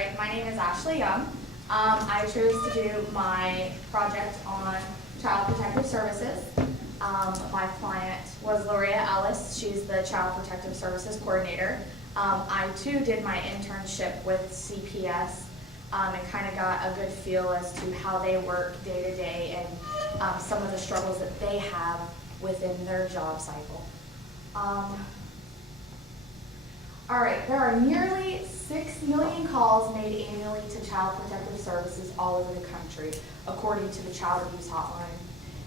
right, my name is Ashley Young. I chose to do my project on Child Protective Services. My client was Loria Ellis. She's the Child Protective Services Coordinator. I too did my internship with CPS and kind of got a good feel as to how they work day to day and some of the struggles that they have within their job cycle. All right, there are nearly 6 million calls made annually to Child Protective Services all over the country, according to the Child Abuse Hotline.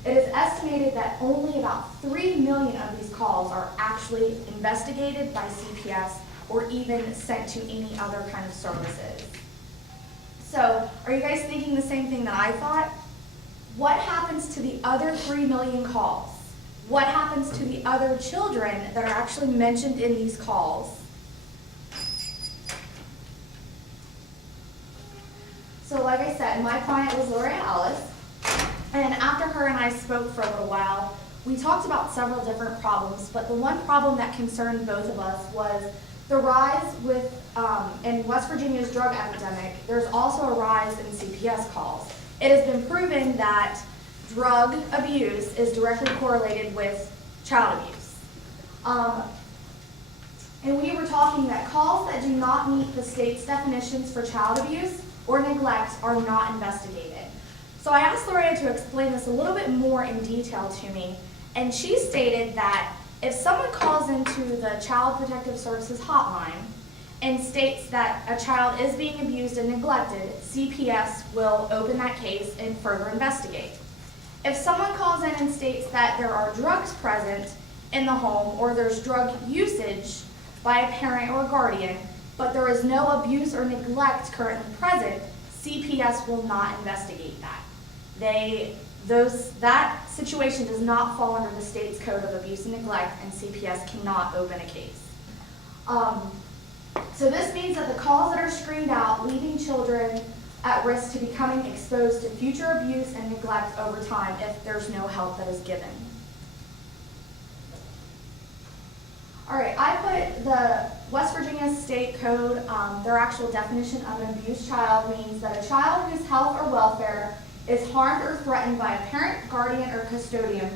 It is estimated that only about 3 million of these calls are actually investigated by CPS or even sent to any other kind of services. So, are you guys thinking the same thing that I thought? What happens to the other 3 million calls? What happens to the other children that are actually mentioned in these calls? So like I said, my client was Loria Ellis, and after her and I spoke for a little while, we talked about several different problems, but the one problem that concerned both of us was the rise in West Virginia's drug epidemic. There's also a rise in CPS calls. It has been proven that drug abuse is directly correlated with child abuse. And we were talking that calls that do not meet the state's definitions for child abuse or neglect are not investigated. So I asked Loria to explain this a little bit more in detail to me, and she stated that if someone calls into the Child Protective Services hotline and states that a child is being abused and neglected, CPS will open that case and further investigate. If someone calls in and states that there are drugs present in the home or there's drug usage by a parent or guardian, but there is no abuse or neglect currently present, CPS will not investigate that. That situation does not fall under the state's code of abuse and neglect, and CPS cannot open a case. So this means that the calls that are screened out, leaving children at risk to becoming exposed to future abuse and neglect over time if there's no help that is given. All right, I put the West Virginia State Code, their actual definition of an abused child means that a child whose health or welfare is harmed or threatened by a parent, guardian, or custodian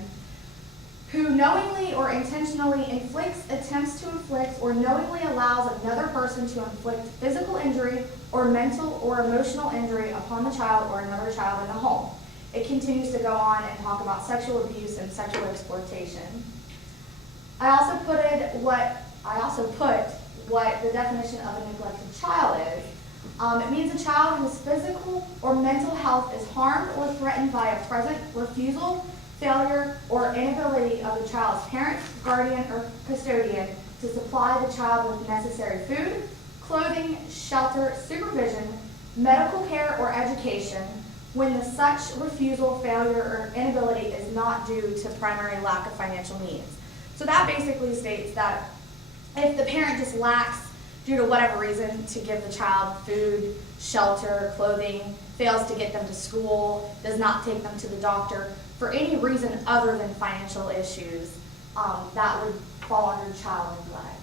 who knowingly or intentionally inflicts, attempts to inflict, or knowingly allows another person to inflict physical injury or mental or emotional injury upon the child or another child in the home. It continues to go on and talk about sexual abuse and sexual exploitation. I also put what the definition of a neglected child is. It means a child whose physical or mental health is harmed or threatened by a present refusal, failure, or inability of the child's parent, guardian, or custodian to supply the child with necessary food, clothing, shelter, supervision, medical care, or education when such refusal, failure, or inability is not due to primary lack of financial means. So that basically states that if the parent just lacks, due to whatever reason, to give the child food, shelter, clothing, fails to get them to school, does not take them to the doctor, for any reason other than financial issues, that would fall under child neglect.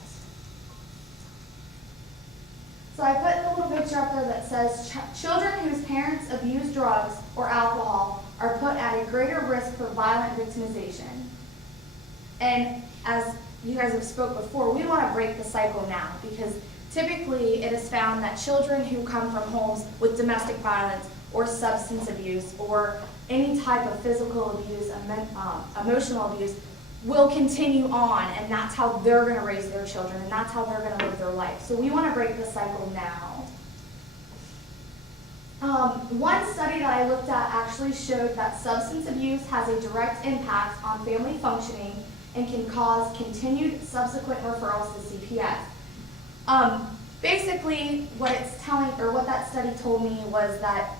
So I put the little picture up there that says children whose parents abuse drugs or alcohol are put at a greater risk for violent victimization. And as you guys have spoke before, we want to break the cycle now, because typically it is found that children who come from homes with domestic violence or substance abuse or any type of physical abuse, emotional abuse, will continue on, and that's how they're going to raise their children, and that's how they're going to live their life. So we want to break the cycle now. One study that I looked at actually showed that substance abuse has a direct impact on family functioning and can cause continued subsequent referrals to CPS. Basically, what that study told me was that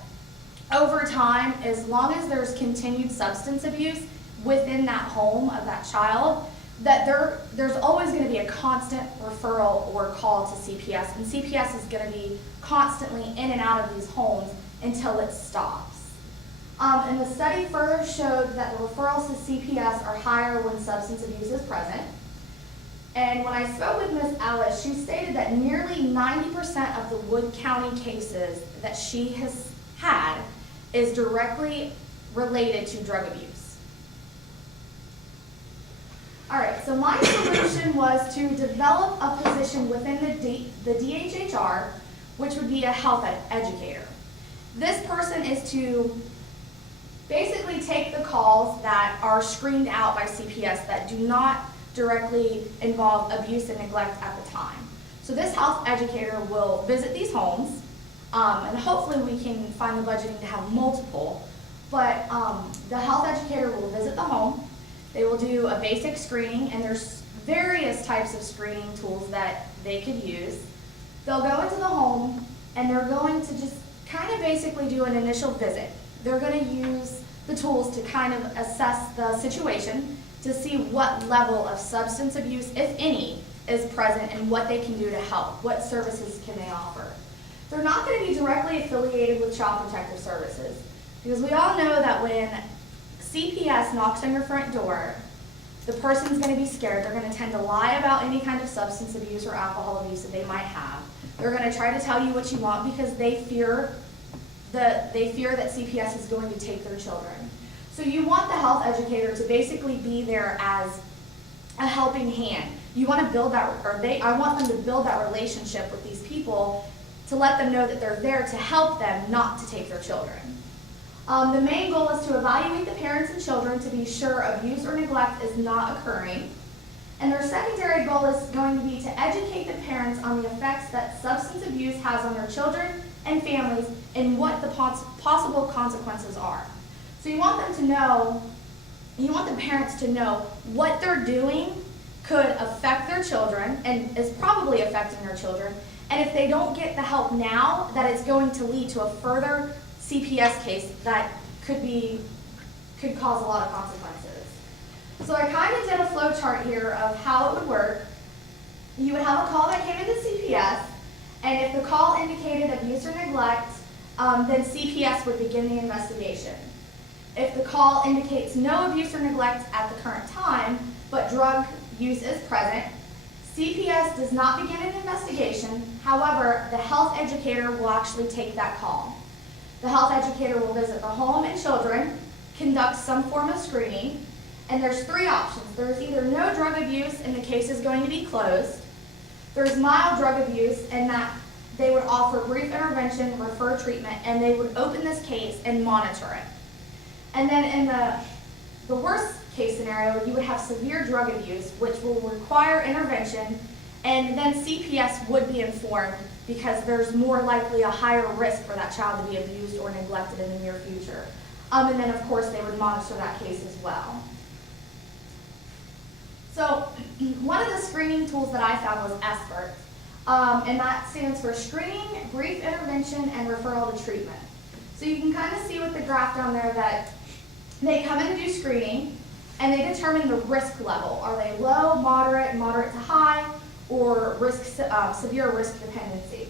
over time, as long as there's continued substance abuse within that home of that child, that there's always going to be a constant referral or call to CPS, and CPS is going to be constantly in and out of these homes until it stops. And the study further showed that the referrals to CPS are higher when substance abuse is present. And when I spoke with Ms. Ellis, she stated that nearly 90% of the Wood County cases that she has had is directly related to drug abuse. All right, so my solution was to develop a position within the DHHR, which would be a health educator. This person is to basically take the calls that are screened out by CPS that do not directly involve abuse and neglect at the time. So this health educator will visit these homes, and hopefully we can find the budgeting to have multiple, but the health educator will visit the home. They will do a basic screening, and there's various types of screening tools that they could use. They'll go into the home, and they're going to just kind of basically do an initial visit. They're going to use the tools to kind of assess the situation to see what level of substance abuse, if any, is present and what they can do to help. What services can they offer? They're not going to be directly affiliated with Child Protective Services, because we all know that when CPS knocks on your front door, the person's going to be scared. They're going to tend to lie about any kind of substance abuse or alcohol abuse that they might have. They're going to try to tell you what you want because they fear that CPS is going to take their children. So you want the health educator to basically be there as a helping hand. You want to build that, I want them to build that relationship with these people to let them know that they're there to help them, not to take their children. The main goal is to evaluate the parents and children to be sure abuse or neglect is not occurring. And their secondary goal is going to be to educate the parents on the effects that substance abuse has on their children and families and what the possible consequences are. So you want them to know, you want the parents to know what they're doing could affect their children and is probably affecting their children. And if they don't get the help now, that it's going to lead to a further CPS case that could cause a lot of consequences. So I kind of did a flow chart here of how it would work. You would have a call that came into CPS, and if the call indicated abuse or neglect, then CPS would begin the investigation. If the call indicates no abuse or neglect at the current time, but drug use is present, CPS does not begin an investigation. However, the health educator will actually take that call. The health educator will visit the home and children, conduct some form of screening, and there's three options. There's either no drug abuse and the case is going to be closed. There's mild drug abuse and that they would offer brief intervention, refer treatment, and they would open this case and monitor it. And then in the worst case scenario, you would have severe drug abuse, which will require intervention, and then CPS would be informed because there's more likely a higher risk for that child to be abused or neglected in the near future. And then, of course, they would monitor that case as well. So one of the screening tools that I found was SBIRT, and that stands for Screening, Brief Intervention, and Referral to Treatment. So you can kind of see with the graph down there that they come in to do screening, and they determine the risk level. Are they low, moderate, moderate to high, or severe risk dependency?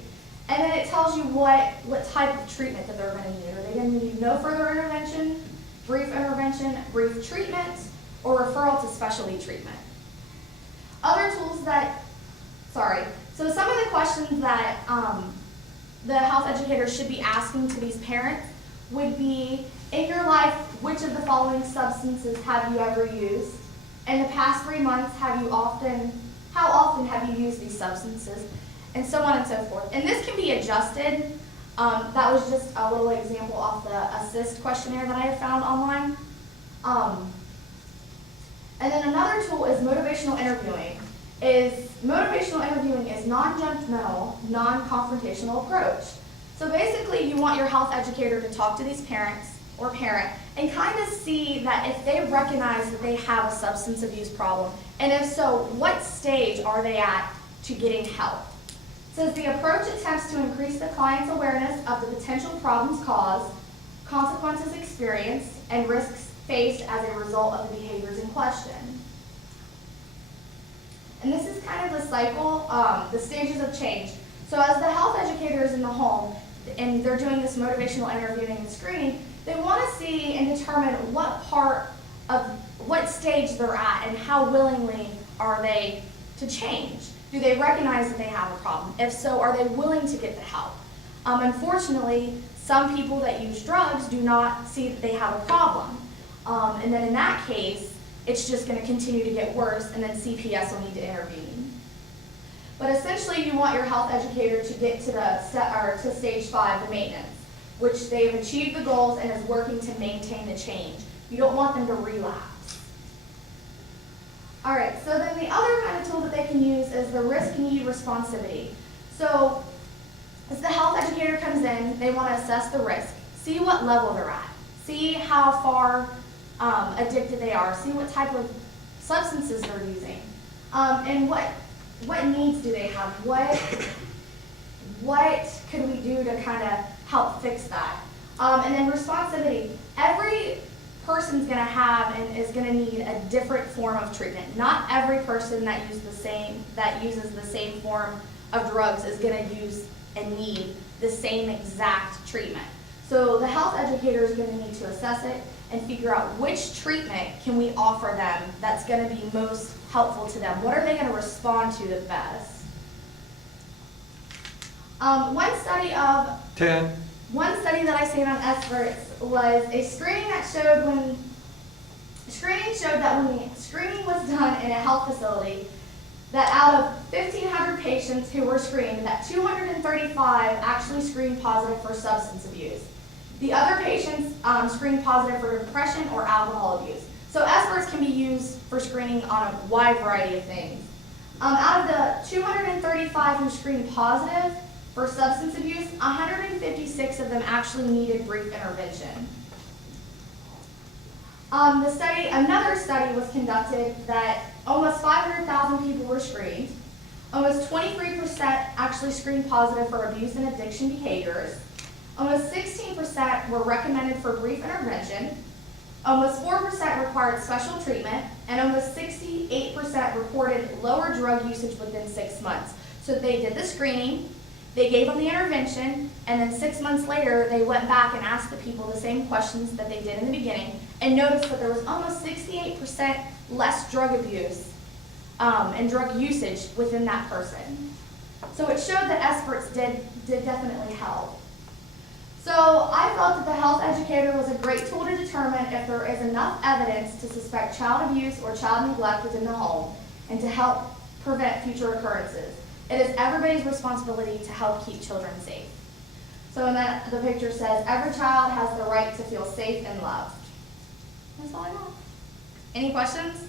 And then it tells you what type of treatment that they're going to need. Are they going to need no further intervention, brief treatment, or referral to specialty treatment? Other tools so some of the questions that the health educator should be asking to these parents would be, in your life, which of the following substances have you ever used? In the past 3 months, how often have you used these substances? And so on and so forth. And this can be adjusted. That was just a little example off the ASSIST questionnaire that I have found online. And then another tool is motivational interviewing. Motivational interviewing is non-judgmental, non-confrontational approach. So basically, you want your health educator to talk to these parents or parent and kind of see that if they recognize that they have a substance abuse problem, and if so, what stage are they at to getting help? It says the approach attempts to increase the client's awareness of the potential problems caused, consequences experienced, and risks faced as a result of the behaviors in question. And this is kind of the cycle, the stages of change. So as the health educator is in the home and they're doing this motivational interviewing and screening, they want to see and determine what stage they're at and how willingly are they to change? Do they recognize that they have a problem? If so, are they willing to get the help? Unfortunately, some people that use drugs do not see that they have a problem. And then in that case, it's just going to continue to get worse, and then CPS will need to intervene. But essentially, you want your health educator to get to to stage 5, the maintenance, which they've achieved the goals and is working to maintain the change. You don't want them to relapse. All right, so then the other kind of tool that they can use is the risk-need responsivity. So as the health educator comes in, they want to assess the risk, see what level they're at, see how far addicted they are, see what type of substances they're using, and what needs do they have, what could we do to kind of help fix that. And then responsivity. Every person's going to have and is going to need a different form of treatment. Not every person that uses the same form of drugs is going to use and need the same exact treatment. So the health educator is going to need to assess it and figure out which treatment can we offer them that's going to be most helpful to them. What are they going to respond to the best? One study that I seen on experts was a screening that showed when screening was done in a health facility, that out of 1,500 patients who were screened, that 235 actually screened positive for substance abuse. The other patients screened positive for depression or alcohol abuse. So experts can be used for screening on a wide variety of things. Out of the 235 who screened positive for substance abuse, 156 of them actually needed brief intervention. Another study was conducted that almost 500,000 people were screened. Almost 23% actually screened positive for abuse and addiction behaviors. Almost 16% were recommended for brief intervention. Almost 4% required special treatment, and almost 68% reported lower drug usage within 6 months. So they did the screening, they gave them the intervention, and then 6 months later, they went back and asked the people the same questions that they did in the beginning, and noticed that there was almost 68% less drug abuse and drug usage within that person. So it showed that experts did definitely help. So I felt that the health educator was a great tool to determine if there is enough evidence to suspect child abuse or child neglect within the home and to help prevent future occurrences. It is everybody's responsibility to help keep children safe. So in that, the picture says, every child has the right to feel safe and loved. That's all I got. Any questions?